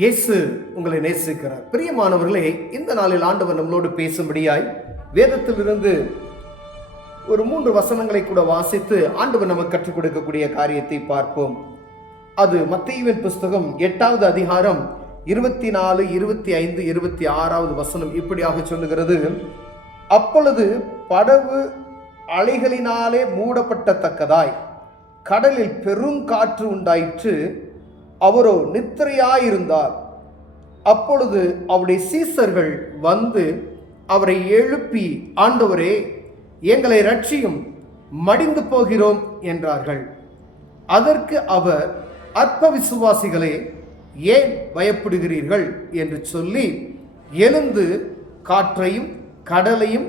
இயேசு உங்களை நேசிக்கிறார். பிரியமானவர்களே, இந்த நாளில் ஆண்டவர் நம்மளோடு பேசும்படியாய் வேதத்திலிருந்து ஒரு 3 வசனங்களை கூட வாசித்து ஆண்டவர் நமக்கு கற்றுக் கொடுக்கக்கூடிய காரியத்தை பார்ப்போம். அது மத்தேயுவின் புஸ்தகம் 8வது அதிகாரம் 24, 25, 26வது வசனம் இப்படியாக சொல்லுகிறது. அப்பொழுது படகு அலைகளினாலே மூடப்பட்டத்தக்கதாய் கடலில் பெருங்காற்று உண்டாயிற்று. அவரோ நித்திரையாயிருந்தார். அப்பொழுது அவருடைய சீசர்கள் வந்து அவரை எழுப்பி, ஆண்டவரே, எங்களை ரட்சியும், மடிந்து போகிறோம் என்றார்கள். அதற்கு அவர், அற்ப விசுவாசிகளே, ஏன் பயப்படுகிறீர்கள் என்று சொல்லி எழுந்து காற்றையும் கடலையும்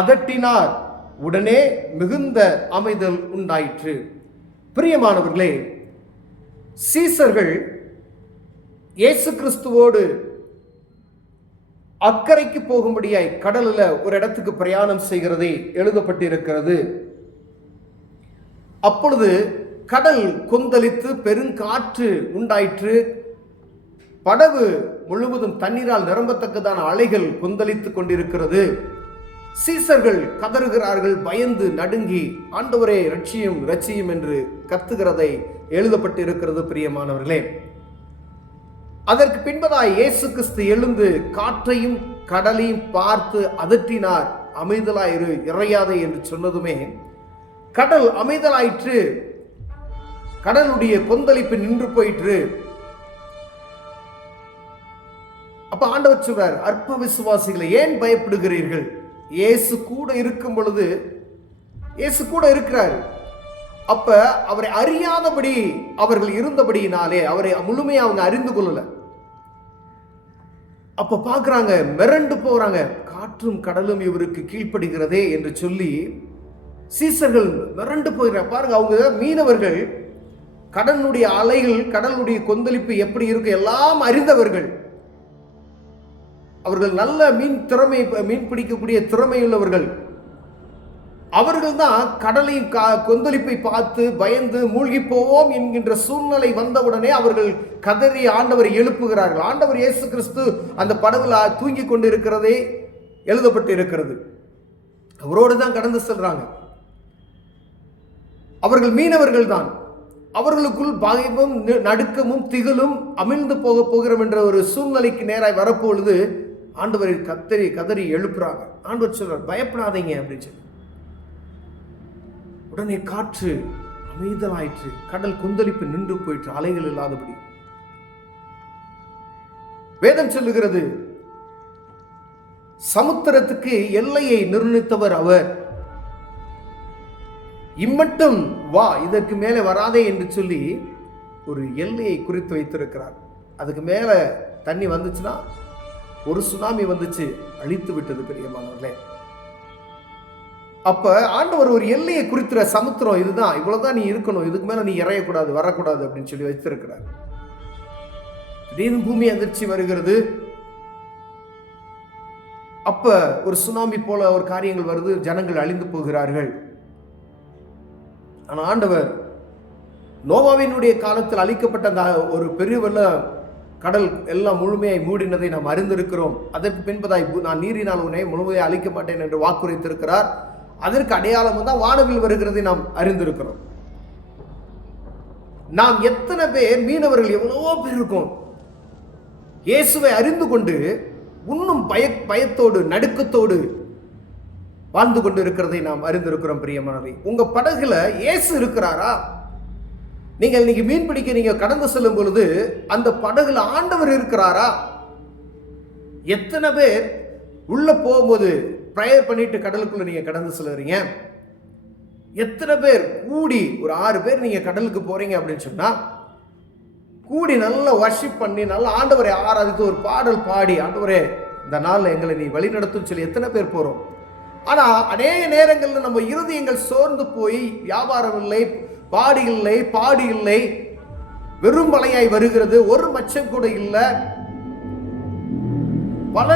அதட்டினார். உடனே மிகுந்த அமைதல் உண்டாயிற்று. பிரியமானவர்களே, சீசர்கள் இயேசு கிறிஸ்துவோடு அக்கறைக்கு போகும்படியாய் கடலில் ஒரு இடத்துக்கு பிரயாணம் செய்கிறதை எழுதப்பட்டிருக்கிறது. அப்பொழுது கடல் கொந்தளித்து பெருங்காற்று உண்டாயிற்று. படகு முழுவதும் தண்ணீரால் நிரம்பத்தக்கதான அலைகள் கொந்தளித்து கொண்டிருக்கிறது. சீசர்கள் கதறுகிறார்கள், பயந்து நடுங்கி, ஆண்டவரே ரட்சியும் ரட்சியும் என்று கத்துகிறதை எழுதப்பட்டிருக்கிறது. பிரியமானவர்களே, அதற்கு பின்பதாய் இயேசு கிறிஸ்து எழுந்து காற்றையும் கடலையும் பார்த்து அதட்டினார். அமைதலாயிரு, இறையாதே என்று சொன்னதுமே கடல் அமைதலாயிற்று. கடலுடைய கொந்தளிப்பு நின்று போயிற்று. அப்ப ஆண்டவர் சொல்றார், அற்ப விசுவாசிகளை ஏன் பயப்படுகிறீர்கள்? இயேசு கூட இருக்கும் பொழுது, இயேசு கூட இருக்கிறார். அப்ப அவரை அறியாதபடி அவர்கள் இருந்தபடியினாலே அவரை முழுமையா அவங்க அறிந்து கொள்ளல. அப்ப பாக்குறாங்க, மிரண்டு போறாங்க, காற்றும் கடலும் இவருக்கு கீழ்ப்படுகிறதே என்று சொல்லி சீசர்கள் மிரண்டு போகிறார். பாருங்க, அவங்க மீனவர்கள், கடலுடைய அலைகள், கடலுடைய கொந்தளிப்பு எப்படி இருக்கு எல்லாம் அறிந்தவர்கள். அவர்கள் நல்ல மீன் பிடிக்கக்கூடிய திறமையுள்ளவர்கள். அவர்கள் தான் கடலையும் கொந்தளிப்பை பார்த்து பயந்து மூழ்கி போவோம் என்கின்ற சூழ்நிலை வந்தவுடனே அவர்கள் கதறி ஆண்டவரை எழுப்புகிறார்கள். ஆண்டவர் இயேசு கிறிஸ்து அந்த படகுல தூங்கி கொண்டு இருக்கிறதே எழுதப்பட்டு இருக்கிறது. அவரோடு தான் கடந்து செல்றாங்க. அவர்கள் மீனவர்கள் தான். அவர்களுக்குள் பயமும் நடுக்கமும் திகிலும் அமிழ்ந்து போகிறோம் என்ற ஒரு சூழ்நிலைக்கு நேராய் வரப்பொழுது ஆண்டவரை கதறி எழுப்புறாங்க. ஆண்டவர் சொல்றார், பயப்படாதீங்க அப்படின்னு சொல்லி. உடனே காற்று அமைதலாயிற்று. கடல் கொந்தளிப்பு நின்று போயிற்று, அலைகள் இல்லாதபடி. வேதம் சொல்லுகிறது, சமுத்திரத்துக்கு எல்லையை நிர்ணயித்தவர் அவர். இம்மட்டும் வா, இதற்கு மேலே வராதே என்று சொல்லி ஒரு எல்லையை குறித்து வைத்திருக்கிறார். அதுக்கு மேல தண்ணி வந்துச்சுன்னா, ஒரு சுனாமி வந்துச்சு, அழித்து விட்டது. பிரியமானவர்களே, அப்ப ஆண்டவர் ஒரு எல்லையை குறித்துற, சமுத்திரம் இதுதான், இவ்வளவுதான் நீ இருக்கணும், இதுக்கு மேல நீ இறையக்கூடாது, வரக்கூடாது அப்படின்னு சொல்லி வைத்திருக்கிறார். திடீர்னு பூமி அதிர்ச்சி வருகிறது. அப்ப ஒரு சுனாமி போல ஒரு காரியங்கள் வருது, ஜனங்கள் அழிந்து போகிறார்கள். ஆனா ஆண்டவர் நோவாவினுடைய காலத்தில் அழிக்கப்பட்ட அந்த ஒரு பெரிய வெள்ளம், கடல் எல்லாம் முழுமையாய் மூடினதை நாம் அறிந்திருக்கிறோம். அதற்கு பின்பதாய் நான் நீரினால் உன்னை முழுமையாக அழிக்க மாட்டேன் என்று வாக்குரைத்திருக்கிறார். அதற்கு அடையாளம் தான் வானவில் வருகிறதை நாம் அறிந்திருக்கிறோம். நாம் எத்தனை பேர், மீனவர்கள் எவ்வளவோ பேர் இருக்கும், இயேசுவை அறிந்து கொண்டு இன்னும் பயத்தோடு நடுக்கத்தோடு வாழ்ந்து கொண்டு இருக்கிறதை நாம் அறிந்திருக்கிறோம். பிரியமானவர்களே, உங்க படகுல இயேசு இருக்கிறாரா? நீங்கள் இன்னைக்கு மீன் பிடிக்க நீங்க கடந்து செல்லும் பொழுது அந்த படகுல ஆண்டவர் இருக்கிறாரா? எத்தனை பேர் உள்ள போகும்போது பிரேயர் பண்ணிட்டு கடலுக்குள்ள நீங்க கடந்து செல்றீங்க? எத்தனை பேர் கூடி, ஒரு 6 பேர் நீங்க கடலுக்கு போறீங்க அப்படின்னு சொன்னா, கூடி நல்லா வர்ஷிப் பண்ணி நல்லா ஆண்டவரை ஆராதித்து ஒரு பாடல் பாடி, ஆண்டவரே இந்த நாள்ல எங்களை நீ வழி நடத்தும் சொல்லி எத்தனை பேர் போறோம். ஆனா அநேக நேரங்கள்ல நம்ம இருதயங்கள் சோர்ந்து போய், வியாபாரம் இல்லை, பாடி இல்லை, வெறும் மலையாய் வருகிறது, ஒரு மச்சம் கூட இல்லை. பல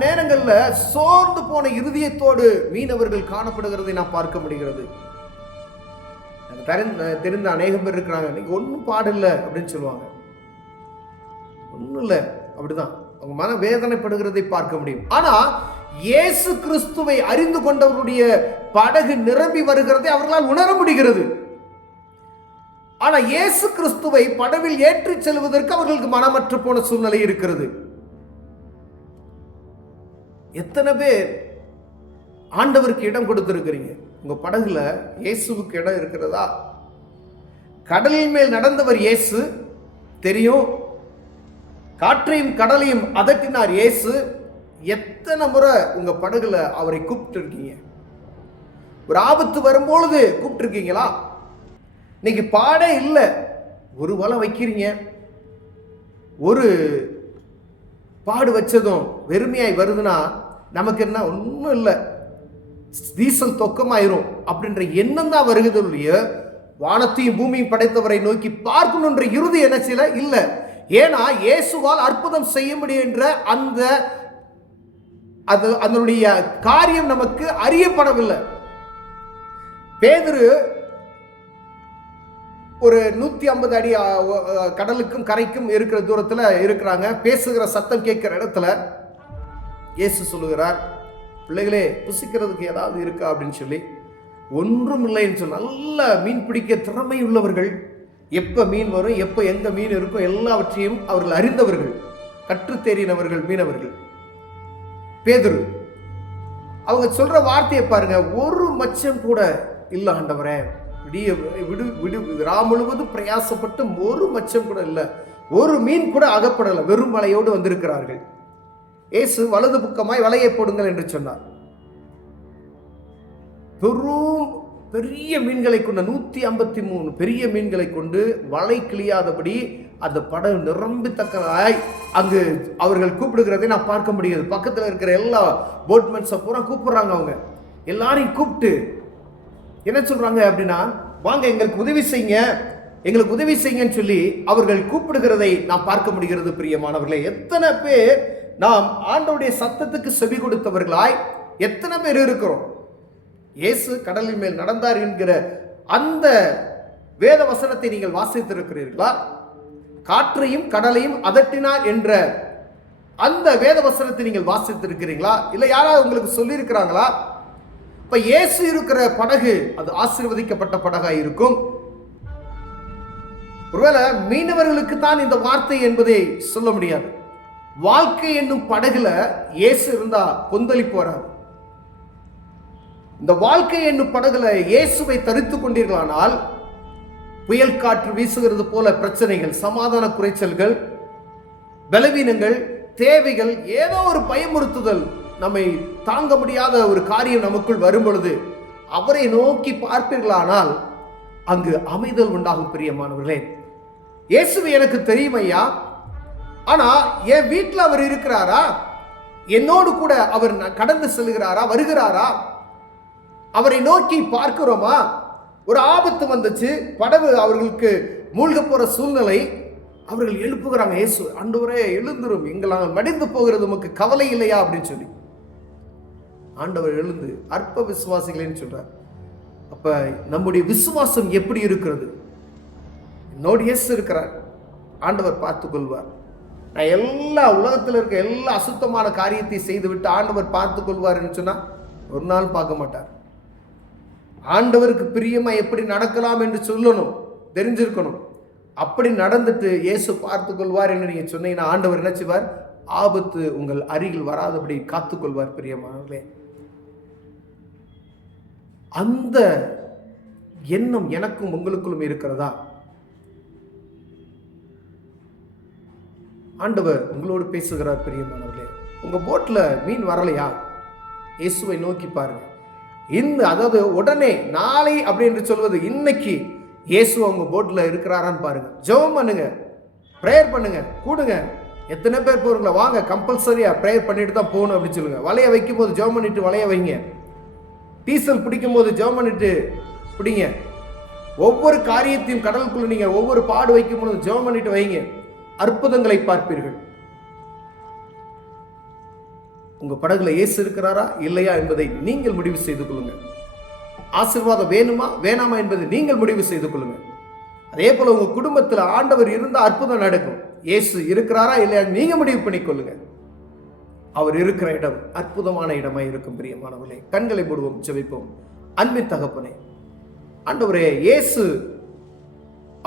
நேரங்கள்ல சோர்ந்து போன இருதயத்தோடு மீனவர்கள் காணப்படுகிறதை நாம் பார்க்க முடிகிறது. தெரிந்த அநேகம் பேர் இருக்கிறாங்க, நீங்க ஒன்றும் பாடல அப்படின்னு சொல்லுவாங்க. ஒன்றும் இல்லை, அப்படிதான் அவங்க மன வேதனைப்படுகிறதை பார்க்க முடியும். ஆனா இயேசு கிறிஸ்துவை அறிந்து கொண்டவருடைய படகு நிரம்பி வருகிறதை அவர்களால் உணர முடிகிறது. ஆனா இயேசு கிறிஸ்துவை படவில் ஏற்றி செல்வதற்கு அவர்களுக்கு மனமற்று போன சூழ்நிலை இருக்கிறது. எத்தனை பேர் ஆண்டவருக்கு இடம் கொடுத்திருக்கிறீங்க? உங்க படகுல இயேசுவுக்கு இடம் இருக்கிறதா? கடலின் மேல் நடந்தவர் இயேசு தெரியும், காற்றையும் கடலையும் அதட்டினார் இயேசு. எத்தனை முறை உங்க படகுல அவரை கூப்பிட்டு இருக்கீங்க? ஒரு ஆபத்து வரும்பொழுது கூப்பிட்டு இருக்கீங்களா? இன்னைக்கு பாடே இல்லை, ஒரு வலை வைக்கிறீங்க, ஒரு பாடு வச்சதும் வெறுமையாய் வருதுன்னா நமக்கு என்ன, ஒன்றும் இல்லை, டீசல் தொக்கமாயிரும் அப்படின்ற எண்ணம் தான் வருகிறது இல்லையோ, வானத்தையும் பூமியும் படைத்தவரை நோக்கி பார்க்கணுன்ற இறுதி என்ன சில இல்லை. ஏன்னா இயேசுவால் அற்புதம் செய்ய முடியும் என்ற அதனுடைய காரியம் நமக்கு அறியப்படவில்லை. பேதுரு ஒரு 150 அடி கடலுக்கும் கரைக்கும் இருக்கிற தூரத்தில் இருக்கிறாங்க. பேசுகிற சத்தம் கேட்கிற இடத்துல இயேசு சொல்லுகிறார், பிள்ளைகளே புசிக்கிறதுக்கு ஏதாவது இருக்கா அப்படின்னு சொல்லி. ஒன்றும் இல்லைன்னு சொல்லி, நல்ல மீன் பிடிக்க திறமை உள்ளவர்கள், எப்போ மீன் வரும், எப்போ எங்க மீன் இருக்கும் எல்லாவற்றையும் அவர்கள் அறிந்தவர்கள், கற்றுத்தேறினவர்கள் மீனவர்கள். பேதுரு அவங்க சொல்ற வார்த்தையை பாருங்க, ஒரு மச்சம் கூட இல்லை ஆண்டவரே, முழுவதும் பிரயாசப்பட்டு ஒரு மச்சம் கூட இல்லை, ஒரு மீன் கூட அகப்படலை, வெறும் வலையோடு வந்திருக்கிறார்கள். இயேசு வலது பக்கமாய் வலையை போடுங்கள் என்று சொன்னார். பெரிய மீன்களை கொண்ட 153 பெரிய மீன்களை கொண்டு வலை கிளியாதபடி அந்த படகு நிரம்பித்தக்கதாய் அங்கு அவர்கள் கூப்பிடுகிறதை நான் பார்க்க முடியாது. பக்கத்தில் இருக்கிற எல்லா போட்மென்ஸை பூரா கூப்பிடுறாங்க. அவங்க எல்லாரையும் கூப்பிட்டு என்ன சொல்றாங்க அப்படின்னா, வாங்க எங்களுக்கு உதவி செய்யுங்க, எங்களுக்கு உதவி செய்யுங்கன்னு சொல்லி அவர்கள் கூப்பிடுகிறதை நான் பார்க்க முடிகிறது. பிரியமானவர்களே, எத்தனை பேர் நாம் ஆண்டவருடைய சத்தத்துக்கு செவி கொடுத்தவர்களாய் எத்தனை பேர் இருக்கிறோம்? இயேசு கடலின் மேல் நடந்தார் என்கிற அந்த வேத வசனத்தை நீங்கள் வாசித்திருக்கிறீர்களா? காற்றையும் கடலையும் அதட்டினார் என்ற அந்த வேத வசனத்தை நீங்கள் வாசித்திருக்கிறீங்களா? இல்லை யாராவது உங்களுக்கு சொல்லி இருக்கிறாங்களா? இப்ப இயேசு இருக்கிற படகு அது ஆசீர்வதிக்கப்பட்ட படகாய் இருக்கும். ஒருவேளை மீனவர்களுக்கு தான் இந்த வார்த்தை என்பதை சொல்ல முடியாது. வாழ்க்கை என்னும் படகுல இயேசு இருந்தா கொந்தளிப்பு வராது. இந்த வாழ்க்கை என்னும் படகுல இயேசுவை தரித்துக் கொண்டீர்களானால் புயல் காற்று வீசுகிறது போல பிரச்சனைகள், சமாதான குறைச்சல்கள், பலவீனங்கள், தேவைகள், ஏதோ ஒரு பயமுறுத்துதல், நம்மை தாங்க முடியாத ஒரு காரியம் நமக்குள் வரும் பொழுது அவரை நோக்கி பார்ப்பீர்களானால் அங்கு அமைதல் உண்டாகும். பிரியமானவர்களே, இயேசுவை எனக்கு தெரியும் ஐயா, ஆனா என் வீட்டில் அவர் இருக்கிறாரா? என்னோடு கூட அவர் கடந்து செல்கிறாரா, வருகிறாரா? அவரை நோக்கி பார்க்கிறோமா? ஒரு ஆபத்து வந்துச்சு, படகு அவர்களுக்கு மூழ்க போற சூழ்நிலை, அவர்கள் எழுப்புகிறாங்க, இயேசு ஆண்டவரே எழுந்துரும், எங்களால் மடிந்து போகிறது உமக்கு கவலை இல்லையா அப்படின்னு சொல்லி. ஆண்டவர் எழுந்து அற்ப விசுவாசிகளேன்னு சொல்றார். அப்ப நம்முடைய விசுவாசம் எப்படி இருக்கிறது? என்னோடு இயேசு இருக்கிறார், ஆண்டவர் பார்த்துக் கொள்வார். நான் எல்லா உலகத்தில் இருக்க எல்லா அசுத்தமான காரியத்தை செய்துவிட்டு ஆண்டவர் பார்த்துக் கொள்வார் சொன்னா ஒரு நாள் பார்க்க மாட்டார். ஆண்டவருக்கு பிரியமா எப்படி நடக்கலாம் என்று சொல்லணும், தெரிஞ்சிருக்கணும். அப்படி நடந்துட்டு இயேசு பார்த்துக் கொள்வார் என்று நீங்க சொன்னீங்கன்னா ஆண்டவர் என்ன செய்வார்? ஆபத்து உங்கள் அருகில் வராதபடி காத்துக்கொள்வார். பிரியமானவர்களே, அந்த எண்ணம் எனக்கும் உங்களுக்குள்ளும் இருக்கிறதா? ஆண்டவர் உங்களோடு பேசுகிறார். பிரியமானவர்களே, உங்க போட்ல மீன் வரலையா? இயேசுவை நோக்கி பாருங்க. அதாவது உடனே நாளை அப்படின்னு சொல்வது இன்னைக்கு இயேசு அவங்க போட்ல இருக்கிறாரான்னு பாருங்க. ஜெபம் பண்ணுங்க, பிரேயர் பண்ணுங்க, கூடுங்க. எத்தனை பேர் போறீங்களா? வாங்க, கம்பல்சரியா பிரேயர் பண்ணிட்டு தான் போகணும் அப்படின்னு சொல்லுங்க. வலைய வைக்கும் போது ஜெபம் பண்ணிட்டு வலைய வைங்க. டீசல் பிடிக்கும் போது ஜெபம் பண்ணிட்டு பிடிங்க. ஒவ்வொரு காரியத்தையும் கடலுக்குள்ள நீங்க ஒவ்வொரு பாடு வைக்கும் போது ஜெபம் பண்ணிட்டு வைங்க. அற்புதங்களை பார்ப்பீர்கள். உங்க படகுல இயேசு இருக்கிறாரா இல்லையா என்பதை நீங்கள் முடிவு செய்து கொள்ளுங்க. ஆசீர்வாதம் வேணுமா வேணாமா என்பதை நீங்கள் முடிவு செய்து கொள்ளுங்க. அதே போல உங்க குடும்பத்தில் ஆண்டவர் இருந்தா அற்புதம் நடக்கும். இயேசு இருக்கிறாரா இல்லையா நீங்க முடிவு பண்ணிக்கொள்ளுங்க. அவர் இருக்கிற இடம் அற்புதமான இடமா இருக்கும். பிரியமானவர்களே, கண்களை மூடுவோம், ஜெபிப்போம். அன்பின் தகப்பனே, ஆண்டவரே, இயேசு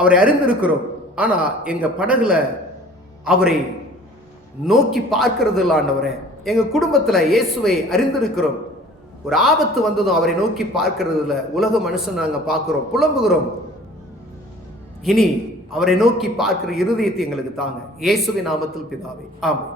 அவரை அறிந்திருக்கிறோம். ஆனா எங்க படகுல அவரை நோக்கி பார்க்கிறது இல்லை ஆண்டவரே. எங்க குடும்பத்துல இயேசுவை அறிந்திருக்கிறோம். ஒரு ஆபத்து வந்ததும் அவரை நோக்கி பார்க்கிறது இல்லை. உலக மனுஷன் நாங்க பார்க்கிறோம், புலம்புகிறோம். இனி அவரை நோக்கி பார்க்கிற இருதயத்தை எங்களுக்கு தாங்க. இயேசுவின் நாமத்தில் பிதாவே, ஆமென்.